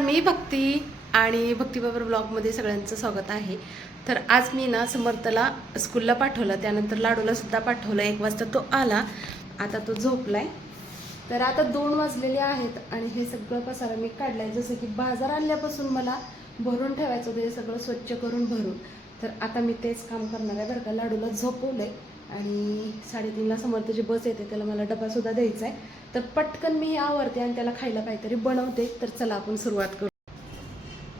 मी भक्ती आणि भक्तीबाबर ब्लॉगमध्ये सगळ्यांचं स्वागत आहे. तर आज मी ना समर्थला स्कूलला पाठवलं, त्यानंतर लाडूला सुद्धा पाठवलं. 1 वाजता तो आला, आता तो झोपलाय. तर आता 2 वाजलेले आहेत आणि हे सगळं पसारा मी काढलाय. जसं की बाजार आणल्यापासून मला भरून ठेवायचं होतं, हे सगळं स्वच्छ करून भरून. तर आता मी तेच काम करणार आहे बरं का. लाडूला झोपवलंय आणि 3:30ला समर्थची बस येते, त्याला मला डबासुद्धा द्यायचा आहे. तर पटकन मी हे आवरते आणि त्याला खायला काहीतरी बनवते. तर चला आपण सुरुवात करू.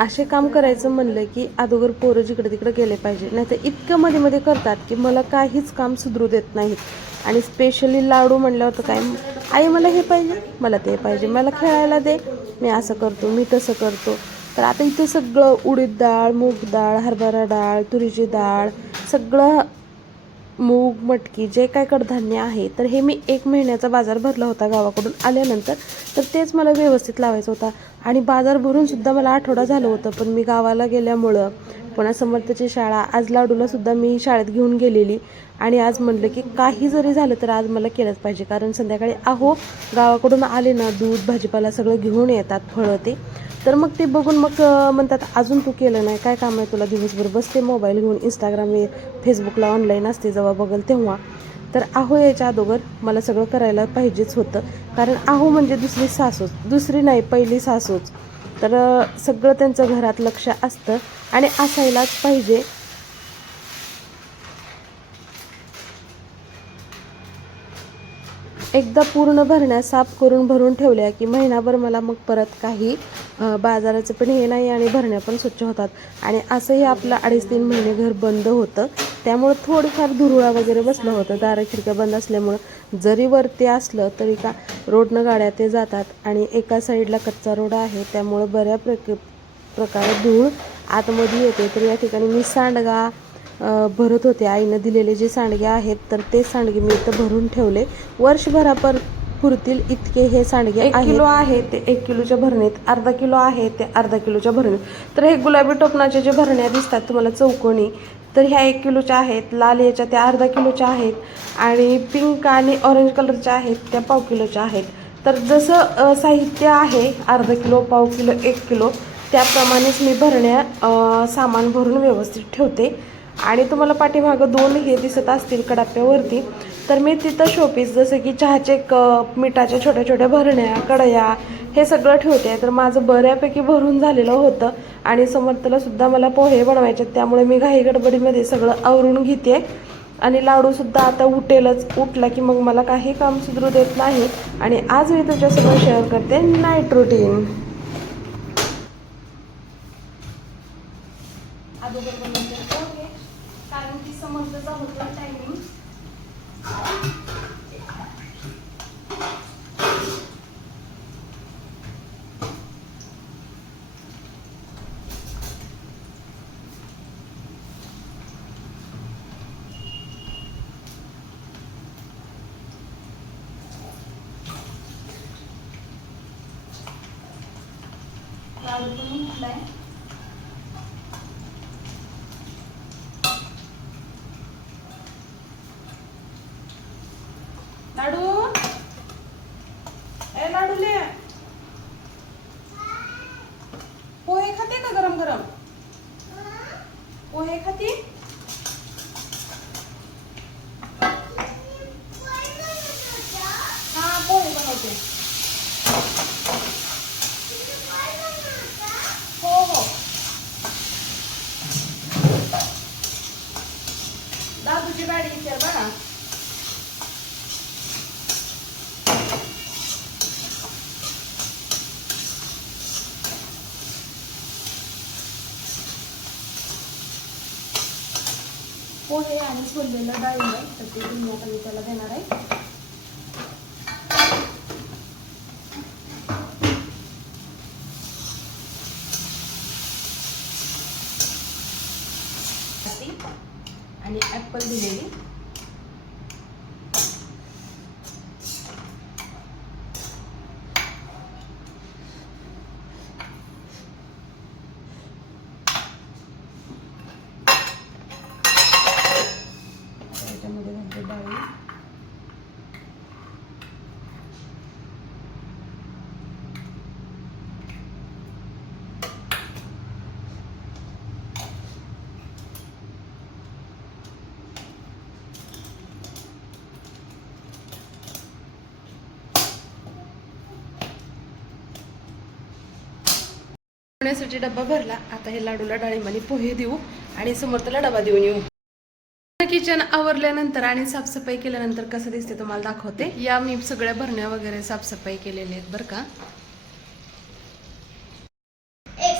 असे काम करायचं म्हणलं की अगोदर पोरं जिकडे तिकडे गेले पाहिजे, नाही तर इतकं मध्ये मध्ये करतात की मला काहीच काम सुधरू देत नाहीत. आणि स्पेशली लाडू म्हणल्यावर तर काय, आई मला हे पाहिजे, मला ते पाहिजे, मला खेळायला दे, मी असं करतो, मी तसं करतो. तर आता इथे सगळं उडीद डाळ, मूग डाळ, हरभरा डाळ, तुरीची डाळ, सगळं मूग, मटकी, जे काय कडधान्य आहे, तर हे मी 1 महिन्याचा बाजार भरला होता गावाकडून आल्यानंतर. तर तेच मला व्यवस्थित लावायचं होता. आणि बाजार भरून सुद्धा मला आठवडा झालं होतं, पण मी गावाला गेल्यामुळं, पुन्हा समर्थची शाळा, आज लाडूला सुद्धा मी शाळेत घेऊन गेलेली. आणि आज म्हणलं की काही जरी झालं तर आज मला केलंच पाहिजे, कारण संध्याकाळी गावाकडून आले ना, दूध भाजीपाला सगळं घेऊन येतात, फळं ते. तर मग ते बघून मग म्हणतात अजून तू केलं नाही, काय काम आहे तुला, दिवसभर बसते मोबाईल घेऊन, इंस्टाग्राम फेसबुकला ऑनलाईन असते जेव्हा बघल तेव्हा. तर यायच्या अगोदर मला सगळं करायला पाहिजेच होतं, कारण म्हणजे दुसरी सासूच, दुसरी नाही पहिली सासूच. तर सगळं त्यांचं घरात लक्ष असतं आणि असायलाच पाहिजे. एकदा पूर्ण भरण्या साफ करून भरून ठेवल्या की महिनाभर मला मग परत काही बाजाराचं पण हे नाही आणि भरण्या पण स्वच्छ होतात. आणि असंही आपलं 2.5-3 महिने घर बंद होतं, त्यामुळं थोडीफार धुरळा वगैरे बसलं होतं. दारं खिडक्या बंद असल्यामुळं जरी वरती असलं तरी का रोडनं गाड्या ते जातात आणि एका साईडला कच्चा रोड आहे, त्यामुळं प्रकारे धूळ आतमध्ये येते. तर या ठिकाणी मी सांडगा भरत होते. आईनं दिलेले जे सांडगे आहेत, तर ते सांडगे मी इथं भरून ठेवले. वर्षभरापर पुरतील इतके हे सांडगे. 1 किलो आहे ते 1 किलोच्या भरणीत, अर्धा किलो आहे ते अर्धा किलोच्या भरणीत. तर हे गुलाबी टोपणाच्या जे भरण्या दिसतात तुम्हाला चौकोनी, तर ह्या 1 किलोच्या आहेत. लाल याच्या त्या अर्धा किलोच्या आहेत आणि पिंक आणि ऑरेंज कलरच्या आहेत त्या पाव किलोच्या आहेत. तर जसं साहित्य आहे, अर्धा किलो, पाव किलो, 1 किलो, त्याप्रमाणेच मी भरण्या सामान भरून व्यवस्थित ठेवते. आणि तुम्हाला पाठीमागं 2 हे दिसत असतील कडाप्यावरती, तर मी तिथं शोपीस जसं की चहाचे कप, मिठाच्या छोट्या छोट्या भरण्या, कढया, हे सगळं ठेवते. तर माझं बऱ्यापैकी भरून झालेलं होतं आणि समर्थला सुद्धा मला पोहे बनवायचे, त्यामुळे मी घाई गडबडीमध्ये सगळं आवरून घेते. आणि लाडूसुद्धा आता उठला की मग मला काही काम सुधरू देत नाही. आणि आज मी तुमच्यासोबत शेअर करते नाईट रुटीन. कारण की समर्थचा होतो टायमिंग. लाडू पण उठलाय. लाडू, लाडू ले, पोहे खाते का गरम गरम? पोहे खाते? हा, पोहे बनवते. हो हो, दादूची गाडी विचार बघा. पोहे आणि सोललेलं डाळिंब आहे, तर ते तुम्ही आता मी त्याला देणार आहे. आणि ॲपल दिलेली. त्याच्यामध्ये घालते डाळी. पुण्यासाठी डब्बा भरला. आता हे लाडूला डाळिंबाने पोहे देऊ आणि समर्थला डबा देऊन येऊ. किचन आवरल्यानंतर आणि साफसफाई केल्यानंतर कसं दिसते तुम्हाला दाखवते. या मी सगळ्या भरण्या वगैरे साफसफाई केलेल्या आहेत बरं का.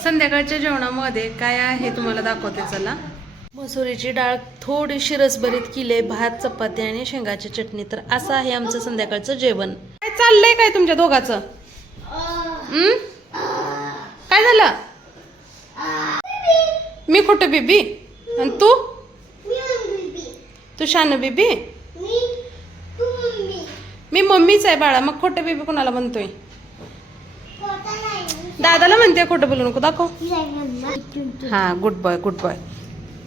संध्याकाळच्या जेवणामध्ये काय आहे तुम्हाला दाखवते चला. मसुरीची डाळ थोडीशी रसभरीत केली, भात चपाती आणि शेंगाची चटणी. तर असं आहे आमचं संध्याकाळचं जेवण. काय चाललंय काय तुमच्या दोघांचं? काय झालं? मी खोटं बेबी आणि तू? तू शान बेबी? मी मम्मीच आहे बाळा. मग खोटं बेबी कोणाला म्हणतोय? दादाला म्हणते खोटं बोलू नको. दाखव. हा गुड बॉय गुड बॉय.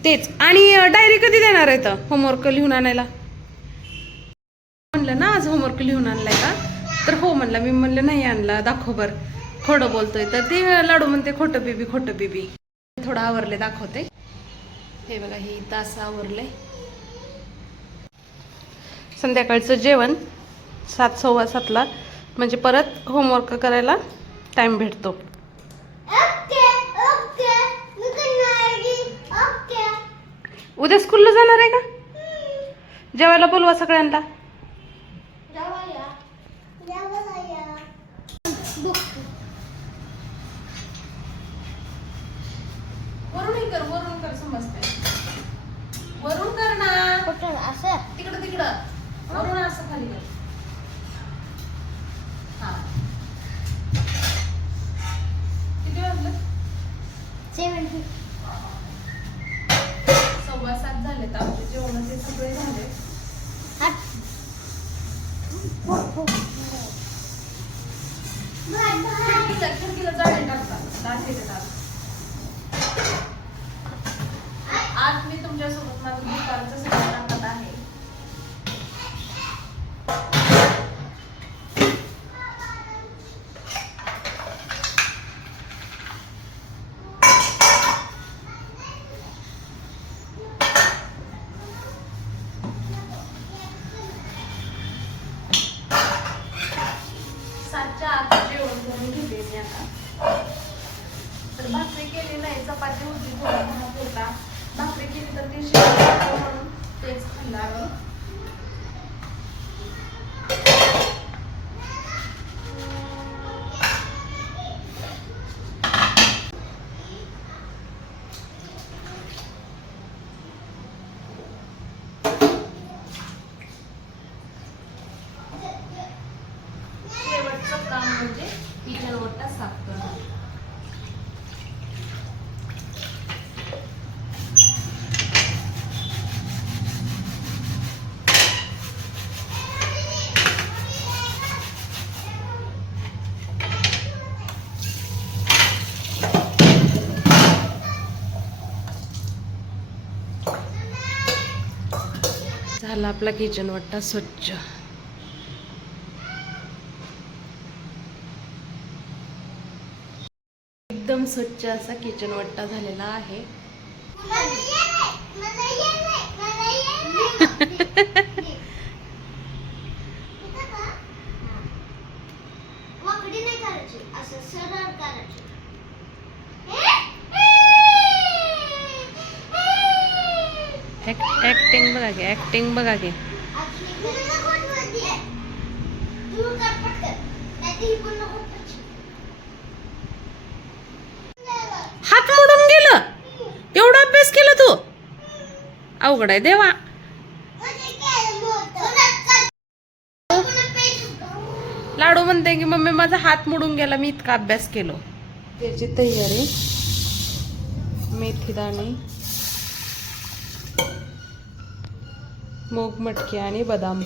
तेच. आणि डायरी कधी देणार आहे तर होमवर्क लिहून आणायला? म्हणलं ना आज होमवर्क लिहून आणलाय का? तर हो म्हणला. मी म्हणलं नाही आणला. दाखव बर. खोटं बोलतोय. तर ते लाडू म्हणते खोटं बेबी खोटं बेबी. थोडं आवरले दाखवते. हे बघा ही तास आवरले. संध्याकाळचं जेवण 7 सव्वा 7ला म्हणजे परत होमवर्क करायला टाइम भेटतो. उद्या स्कूलला जाणार आहे का? जेवायला बोलवा सगळ्यांना. वरून कर वरून कर समजते. वरून कर ना. तिकडं तिकडं वरून असं खाली कर. हा किती वाजलं? 7:15 झाले. तर आमचे जेवण ते सगळे झाले. खिडकीला जाळे टाकतात. आज मी तुमच्यासोबत माझं दुपारचं सगळं टाकत आहे. तर भाकरी केली नाही. चपाती होती थोडा भात होता. भाकरी केली तर ते शिजलं म्हणून तेच खाल्लं. शेवटचं काम म्हणजे किचन ओटा साफ करणं. झाला आपला किचन ओटा स्वच्छ. एकदम स्वच्छ असा किचन ओटा झालेला आहे. ऍक्टिंग बघा की. ऍक्टिंग बघा की. हात मोडून गेलं. एवढा अभ्यास केला तू? अवघड आहे देवा. लाडू म्हणते की मम्मी माझा हात मोडून गेला, मी इतका अभ्यास केलो. त्याची तयारी. मेथी दाणे, मूग मटकी आणि बदाम.